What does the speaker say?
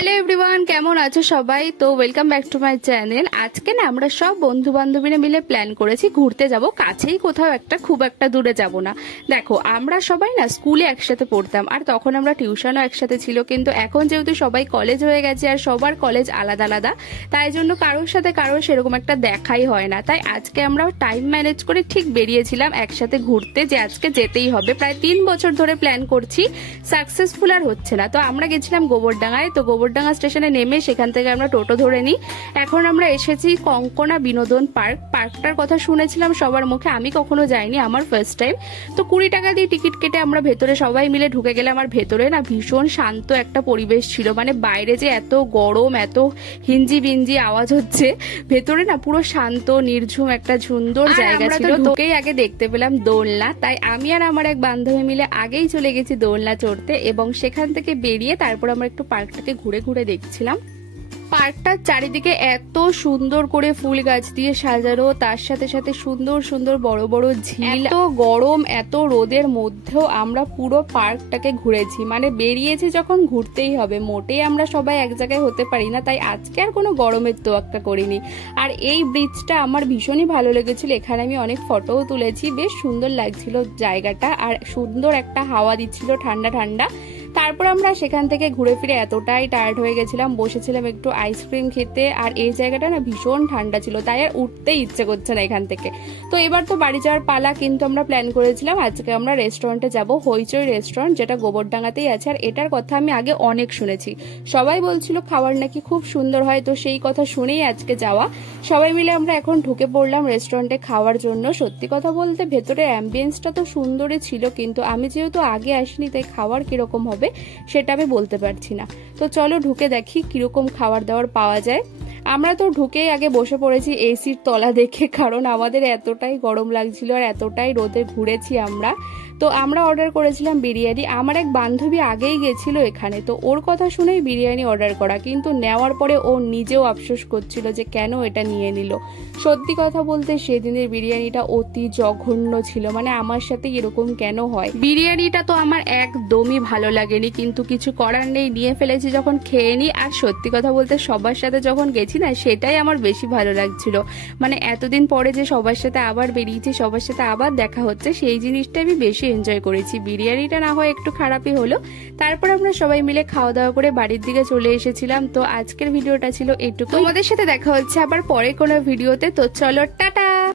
Hello everyone, কেমন আছো সবাই? তো welcome back to my channel. আজকে না আমরা সব বন্ধু বান্ধবীরা মিলে প্ল্যান করেছি ঘুরতে যাব, কাছেই কোথাও একটা, খুব একটা দূরে যাব না। দেখো, আমরা সবাই না স্কুলে একসাথে পড়তাম, আর তখন আমরা টিউশনও একসাথে ছিল, কিন্তু এখন যেহেতু সবাই কলেজ হয়ে গেছে আর সবার কলেজ আলাদা আলাদা, তাই জন্য কারোর সাথে কারোর সেরকম একটা দেখাই হয় না। তাই আজকে আমরা টাইম ম্যানেজ করে ঠিক বেরিয়েছিলাম একসাথে ঘুরতে, যে আজকে যেতেই হবে। প্রায় 3 বছর ধরে প্ল্যান করছি, সাকসেসফুল আর হচ্ছে না। তো আমরা গেছিলাম গোবরডাঙ্গায়। তো গোবরডাঙ্গা স্টেশনে নেমে সেখান থেকে আমরা টোটো ধরে নিই। এখন আমরা এসেছি কঙ্কনা বিনোদন পার্কটার কথা শুনেছিলাম সবার মুখে, আমি কখনো যাইনি, আমার ফার্স্ট টাইম। তো 20 টাকা দিয়ে টিকিট কেটে আমরা ভেতরে সবাই মিলে ঢুকে গেলাম। আর ভেতরে না ভীষণ শান্ত একটা পরিবেশ ছিল, মানে বাইরে যে এত গরম, এত হিঞ্জি বিঞ্জি আওয়াজ হচ্ছে, ভেতরে না পুরো শান্ত নির্ঝুম একটা সুন্দর জায়গা ছিল। ঢুকেই আগে দেখতে পেলাম দোলনা, তাই আমি আর আমার এক বান্ধবী মিলে আগেই চলে গেছি দোলনা চড়তে, এবং সেখান থেকে বেরিয়ে তারপর আমরা একটু পার্কটাকে ঘুরে ঘুরে দেখছিলাম। পার্কটার চারিদিকে এত সুন্দর করে ফুল গাছ দিয়ে সাজানো, তার সাথে সাথে সুন্দর সুন্দর বড় বড় ঝিল। এত গরম, এত রোদের মধ্যেও আমরা পুরো পার্কটাকে ঘুরেছি, মানে বেরিয়েছি যখন ঘুরতেই হবে, মোটেই আমরা সবাই এক জায়গায় হতে পারি না। তাই আজকে আর কোনো গরমের তোয়াক্কা করিনি। আর এই ব্রিজটা আমার ভীষণই ভালো লেগেছিল, এখানে আমি অনেক ফটোও তুলেছি, বেশ সুন্দর লাগছিল জায়গাটা, আর সুন্দর একটা হাওয়া দিচ্ছিল ঠান্ডা ঠান্ডা। তারপর আমরা সেখান থেকে ঘুরে ফিরে এতটাই টায়ার্ড হয়ে গেছিলাম, বসেছিলাম একটু আইসক্রিম খেতে। আর এই জায়গাটা না ভীষণ ঠান্ডা ছিল, তাই আর উঠতেই ইচ্ছে করছে না এখান থেকে। তো এবার তো বাড়ি যাওয়ার পালা, কিন্তু আমরা প্ল্যান করেছিলাম আজকে আমরা রেস্টুরেন্টে যাব, হইচই রেস্টুরেন্ট, যেটা গোবরডাঙ্গাতেই আছে। আর এটার কথা আমি আগে অনেক শুনেছি, সবাই বলছিল খাবার নাকি খুব সুন্দর হয়, তো সেই কথা শুনেই আজকে যাওয়া। সবাই মিলে আমরা এখন ঢুকে পড়লাম রেস্টুরেন্টে খাওয়ার জন্য। সত্যি কথা বলতে ভেতরের অ্যাম্বিয়েন্সটা তো সুন্দরই ছিল, কিন্তু আমি যেহেতু আগে আসিনি, তাই খাবার কিরকম হবে সেটা আমি বলতে পারছি না। তো চলো ঢুকে দেখি কিরকম খাবার দাবার পাওয়া যায়। আমরা তো ঢুকেই আগে বসে পড়েছি এসির তলা দেখে, কারণ আমাদের এতটাই গরম লাগছিল আর এতটাই রোদে ঘুরেছি আমরা। তো আমরা অর্ডার করেছিলাম বিরিয়ানি। আমার এক বান্ধবী আগেই গেছিল এখানে, তো ওর কথা শুনেই বিরিয়ানি অর্ডার করা, কিন্তু নেওয়ার পরে ও নিজেও আফসোস করছিল যে কেন এটা নিয়ে নিল। সত্যি কথা বলতে সেদিনের বিরিয়ানিটা অতি জঘন্য ছিল, মানে আমার সাথে এরকম কেন হয়। বিরিয়ানিটা তো আমার একদমই ভালো লাগেনি, কিন্তু কিছু করার নেই, নিয়ে ফেলেছি যখন খেয়ে নি। আর সত্যি কথা বলতে সবার সাথে যখন গেছি না, সেটাই আমার বেশি ভালো লাগছিল, মানে এতদিন পরে যে সবার সাথে আবার বেরিয়েছি, সবার সাথে আবার দেখা হচ্ছে, সেই জিনিসটা আমি বেশি এনজয় করেছি। বিরিয়ানিটা না হয় একটু খারাপই হলো। তারপর আমরা সবাই মিলে খাওয়া দাওয়া করে বাড়ির দিকে চলে এসেছিলাম। তো আজকের ভিডিওটা ছিল এইটুকু, তোমাদের সাথে দেখা হচ্ছে আবার পরে কোনো ভিডিওতে। তো চলো, টাটা।